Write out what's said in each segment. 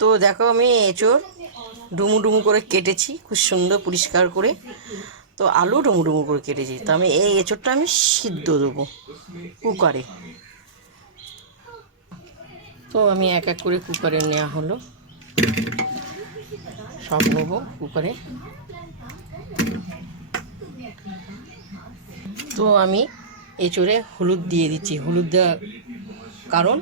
তো দেখো আমি এঁচোড় ডুমু ডুমু করে কেটেছি, খুব সুন্দর পরিষ্কার করে। তো আলু ডুমু ডুমু করে কেটেছি। তো আমি এই এঁচোড়টা আমি সিদ্ধ দেবো কুকারে। তো আমি এক এক করে কুকারে নেওয়া হলো, সব নেবো কুকারে। তো আমি এঁচোড়ে হলুদ দিয়ে দিচ্ছি। হলুদ দেওয়ার কারণ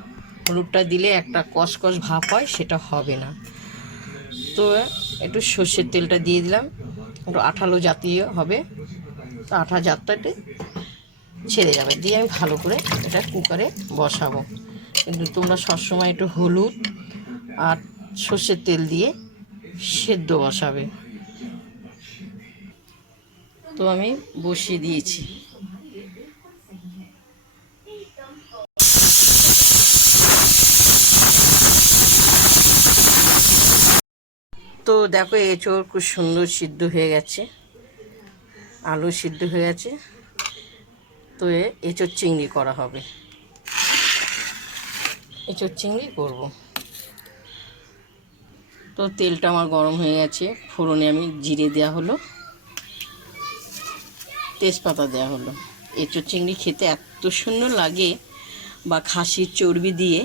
হলুদটা দিলে একটা কষকষ ভাব হয়, সেটা হবে না। তো একটু সর্ষের তেলটা দিয়ে দিলাম, একটু আঠালো জাতীয় হবে, তো আঠা জাতটাতে ছেড়ে যাবে। দিয়ে আমি ভালো করে এটা কুকারে বসাবো। কিন্তু তোমরা সবসময় একটু হলুদ আর সর্ষের তেল দিয়ে সেদ্ধ বসাবে। তো আমি বসিয়ে দিয়েছি। তো দেখো এঁচোড় খুব সুন্দর সিদ্ধ হয়ে গেছে, আলু সিদ্ধ হয়ে গেছে। তো এঁচোড় চিংড়ি করা হবে, এঁচোড় চিংড়ি করব। তো তেলটা আমার গরম হয়ে গেছে, ফোড়নে আমি জিরে দেওয়া হলো, তেজপাতা দেওয়া হলো। এঁচোড় চিংড়ি খেতে এত সুন্দর লাগে, বা খাসির চর্বি দিয়ে।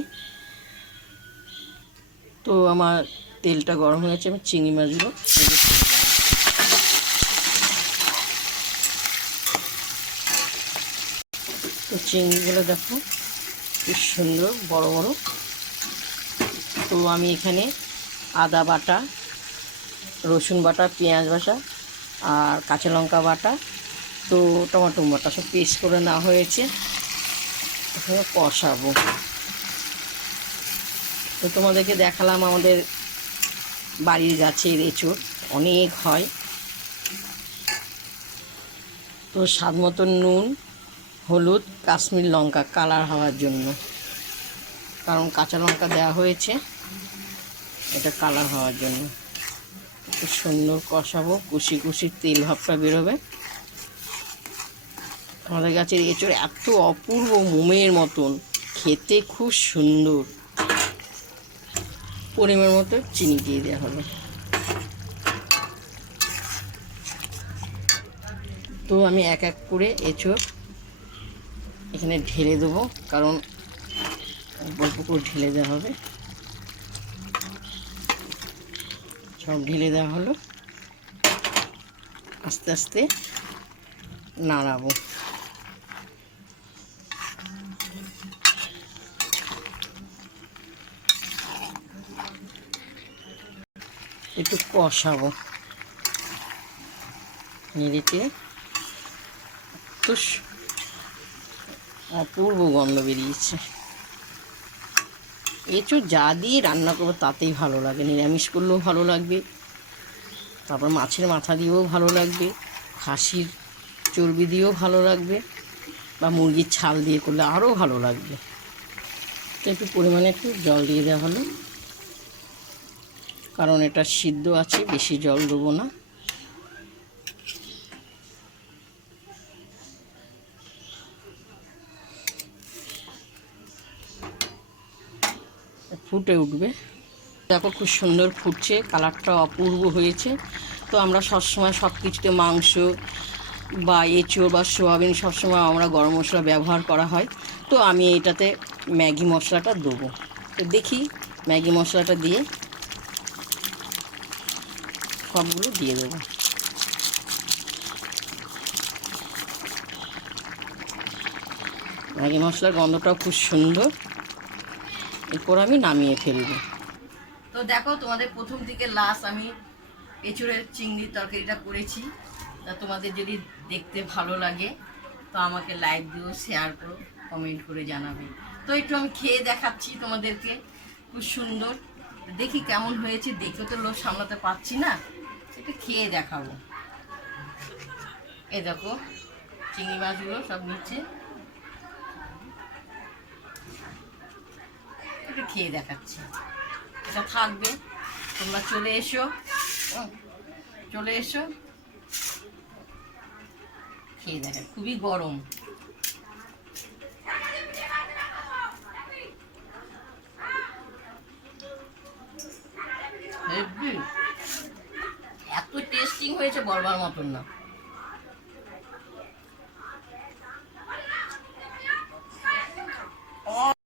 তো আমার তেলটা গরম হয়ে গেছে, আমি চিংড়ি মাছগুলো তো চিংড়িগুলো দেখো কি সুন্দর বড় বড়। তো আমি এখানে আদা বাটা, রসুন বাটা, পেঁয়াজ বাটা আর কাঁচা লঙ্কা বাটা, তো টমেটো বাটা সব পেস্ট করে নেওয়া হয়েছে। এখানে কষাবো। তো তোমাদেরকে দেখালাম আমাদের বাড়ির গাছের এঁচোড়, অনেক হয়। তো স্বাদ মতো নুন, হলুদ, কাশ্মীর লঙ্কা কালার হওয়ার জন্য, কারণ কাঁচা লঙ্কা দেওয়া হয়েছে, এটা কালার হওয়ার জন্য। খুব সুন্দর কষাবো, কুশি কুশি তেল ভাবটা বেরোবে। আমাদের গাছের এঁচোড় এত অপূর্ব, মোমের মতন খেতে, খুব সুন্দর। পরিমাণ মতো চিনি দিয়ে দেওয়া হবে। তো আমি এক এক করে এঁচোড় এখানে ঢেলে দেবো, কারণ অল্প করে ঢেলে দেওয়া হবে। সব ঢেলে দেওয়া হলো, আস্তে আস্তে নাড়াবো। একটু কষাবো, নেড়েতে। তো অপূর্ব গন্ধ বেরিয়েছে। এঁচোড় যা দিয়ে রান্না করবো তাতেই ভালো লাগে, নিরামিষ করলেও ভালো লাগবে, তারপর মাছের মাথা দিয়েও ভালো লাগবে, খাসির চর্বি দিয়েও ভালো লাগবে, বা মুরগির ছাল দিয়ে করলে আরও ভালো লাগবে। তো একটু পরিমাণে একটু জল দিয়ে দেওয়া হলো, কারণ এটা সিদ্ধ আছে, বেশি জল দেবো না। ফুটে উঠবে, দেখো খুব সুন্দর ফুটছে, কালারটা অপূর্ব হয়েছে। তো আমরা সবসময় সব কিছুতে মাংস বা এঁচোড় বা সোয়াবিন সবসময় আমরা গরম মশলা ব্যবহার করা হয়। তো আমি এটাতে ম্যাগি মশলাটা দেবো। তো দেখি ম্যাগি মশলাটা দিয়ে সবগুলো দিয়ে দেবো। ম্যাগি মশলার গন্ধটাও খুব সুন্দর। এরপর আমি নামিয়ে ফেলবো। তো দেখো তোমাদের প্রথম থেকে লাস্ট আমি এঁচোড়ের চিংড়ির তরকারিটা করেছি। তা তোমাদের যদি দেখতে ভালো লাগে তো আমাকে লাইক দিও, শেয়ার করো, কমেন্ট করে জানাবে। তো একটু আমি খেয়ে দেখাচ্ছি তোমাদেরকে, খুব সুন্দর। দেখি কেমন হয়েছে, দেখে তো লোভ সামলাতে পারছি না, একটু খেয়ে দেখাবো। এই দেখো চিংড়ি মাছগুলো সব নিচ্ছে, একটু খেয়ে দেখাচ্ছি। এটা থাকবে, তোমরা চলে এসো, চলে এসো, খেয়ে দেখো। খুবই গরম। হেব্বি এত টেস্টিং হয়েছে বলবার মতন না।